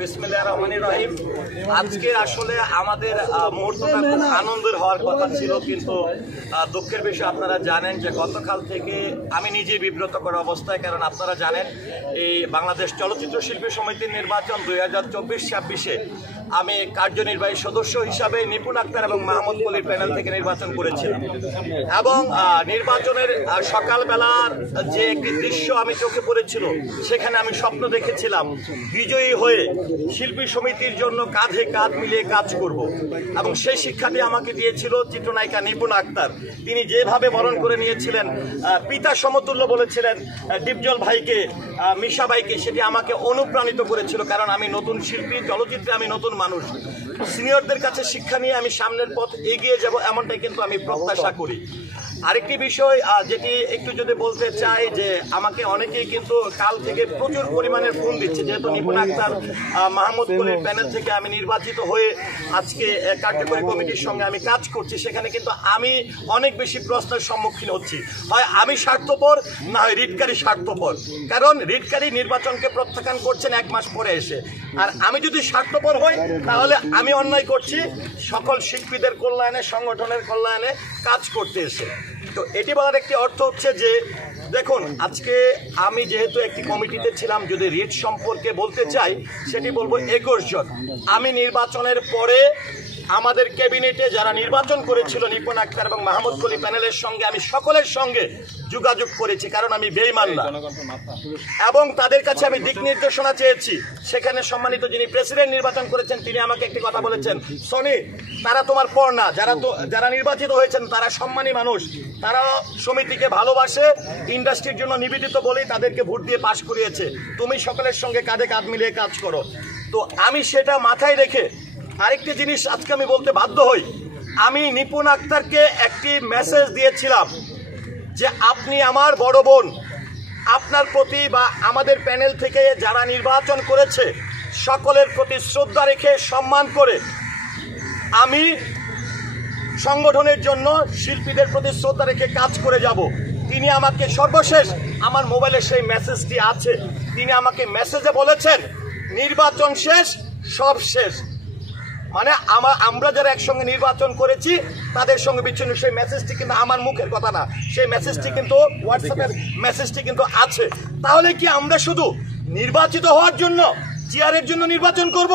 বিসমিল্লাহির রহমানির রহিম। আজকে আসলে আমাদের মুহূর্তটা খুব আনন্দের হওয়ার কথা ছিল, কিন্তু দুঃখের বিষয় আপনারা জানেন যে গতকাল থেকে আমি নিজেই বিব্রতকর অবস্থায়, কারণ আপনারা জানেন এই বাংলাদেশ চলচ্চিত্র শিল্পী সমিতির নির্বাচন 2024-26-এ আমি কার্যনির্বাহী সদস্য হিসাবে নিপুণ আক্তার এবং মাহমুদ কলির প্যানেল থেকে নির্বাচন করেছিলাম এবং নির্বাচনের সকালবেলার যে একটি দৃশ্য আমি চোখে পড়েছিল, সেখানে আমি স্বপ্ন দেখেছিলাম বিজয়ী হয়ে শিল্পী সমিতির জন্য কাঁধে কাঁধ মিলিয়ে কাজ করব এবং সেই শিক্ষাটি আমাকে দিয়েছিল চিত্রনায়িকা নিপুণ আক্তার। তিনি যেভাবে বরণ করে নিয়েছিলেন, পিতা সমতুল্য বলেছিলেন ডিপজল ভাইকে, মিশা ভাইকে, সেটি আমাকে অনুপ্রাণিত করেছিল, কারণ আমি নতুন শিল্পী, চলচ্চিত্রে আমি নতুন মানুষ। সিনিয়রদের কাছে শিক্ষা নিয়ে আমি সামনের পথ এগিয়ে যাব, এমনটাই কিন্তু আমি প্রত্যাশা করি। আরেকটি বিষয় যেটি একটু যদি বলতে চাই, যে আমাকে অনেকেই কিন্তু কাল থেকে প্রচুর পরিমাণের ফোন দিচ্ছে, যেহেতু নিপুণ আক্তার মাহমুদ কলির প্যানেল থেকে আমি নির্বাচিত হয়ে আজকে কার্যকরী কমিটির সঙ্গে আমি কাজ করছি, সেখানে কিন্তু আমি অনেক বেশি প্রশ্নের সম্মুখীন হচ্ছি। হয় আমি স্বার্থপর, না হয় রিটকারী স্বার্থপর, কারণ রিটকারী নির্বাচনকে প্রত্যাখ্যান করছেন 1 মাস পরে এসে। আর আমি যদি স্বার্থপর হই, তাহলে আমি অন্যায় করছি সকল শিল্পীদের কল্যাণে, সংগঠনের কল্যাণে কাজ করতে এসে। তো এটি বলার একটি অর্থ হচ্ছে যে দেখুন, আজকে আমি যেহেতু একটি কমিটিতে ছিলাম, যদি রিট সম্পর্কে বলতে চাই সেটি বলবো 21 জন। আমি নির্বাচনের পরে আমাদের ক্যাবিনেটে যারা নির্বাচন করেছিল নিপুণ আক্তার এবং মাহমুদ কলি প্যানেলের সঙ্গে আমি সকলের সঙ্গে যোগাযোগ করেছি, কারণ আমি বেঈমান না, এবং তাদের কাছে আমি দিক নির্দেশনা চেয়েছি। সেখানে সম্মানিত যিনি প্রেসিডেন্ট নির্বাচন করেছেন, তিনি আমাকে একটি কথা বলেছেন, সনি তারা তোমার পর না, যারা নির্বাচিত হয়েছেন তারা সম্মানী মানুষ, তারা সমিতিকে ভালোবাসে, ইন্ডাস্ট্রির জন্য নিবেদিত বলেই তাদেরকে ভোট দিয়ে পাশ করিয়েছে, তুমি সকলের সঙ্গে কাঁধে কাঁধ মিলিয়ে কাজ করো। তো আমি সেটা মাথায় রেখে আরেকটি জিনিস আজকে আমি বলতে বাধ্য হই, আমি নিপুণ আক্তারকে একটি মেসেজ দিয়েছিলাম যে আপনি আমার বড় বোন, আপনার প্রতি বা আমাদের প্যানেল থেকে যারা নির্বাচন করেছে সকলের প্রতি শ্রদ্ধা রেখে, সম্মান করে আমি সংগঠনের জন্য শিল্পীদের প্রতি শ্রদ্ধা রেখে কাজ করে যাব। তিনি আমাকে সর্বশেষ, আমার মোবাইলে সেই মেসেজটি আছে, তিনি আমাকে মেসেজে বলেছেন নির্বাচন শেষ, সব শেষ। মানে আমরা যারা একসঙ্গে নির্বাচন করেছি তাদের সঙ্গে বিচ্ছিন্ন, সেই মেসেজটি কিন্তু আমার মুখের কথা না, সেই মেসেজটি কিন্তু হোয়াটসঅ্যাপের মেসেজটি কিন্তু আছে। তাহলে কি আমরা শুধু নির্বাচিত হওয়ার জন্য, চেয়ারের জন্য নির্বাচন করব,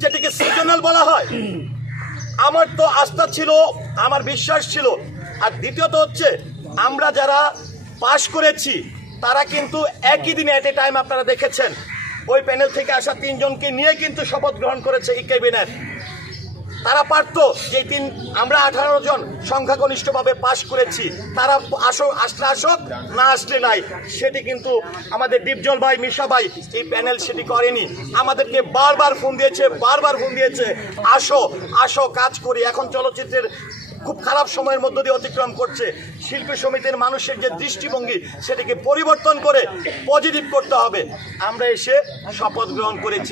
যেটিকে সিজনাল বলা হয়? আমার তো আস্থা ছিল, আমার বিশ্বাস ছিল। আর দ্বিতীয়ত হচ্ছে, আমরা যারা পাশ করেছি তারা কিন্তু একই দিনে এট এ টাইম আপনারা দেখেছেন ওই প্যানেল থেকে আসা 3 জনকে নিয়ে কিন্তু শপথ গ্রহণ করেছে এই ক্যাবিনেট। তারা পারত যে আমরা 18 জন সংখ্যাগরিষ্ঠভাবে পাশ করেছি, তারা আসলে আসুক, না আসলে নাই। সেটি কিন্তু আমাদের ডিপজল ভাই, মিশা ভাই, এই প্যানেল সেটি করেনি। আমাদেরকে বারবার ফোন দিয়েছে, আসো আসো কাজ করি। এখন চলচ্চিত্রের খুব খারাপ সময়ের মধ্য দিয়ে অতিক্রম করছে, শিল্পী সমিতির মানুষের যে দৃষ্টিভঙ্গি সেটিকে পরিবর্তন করে পজিটিভ করতে হবে। আমরা এসে শপথ গ্রহণ করেছি।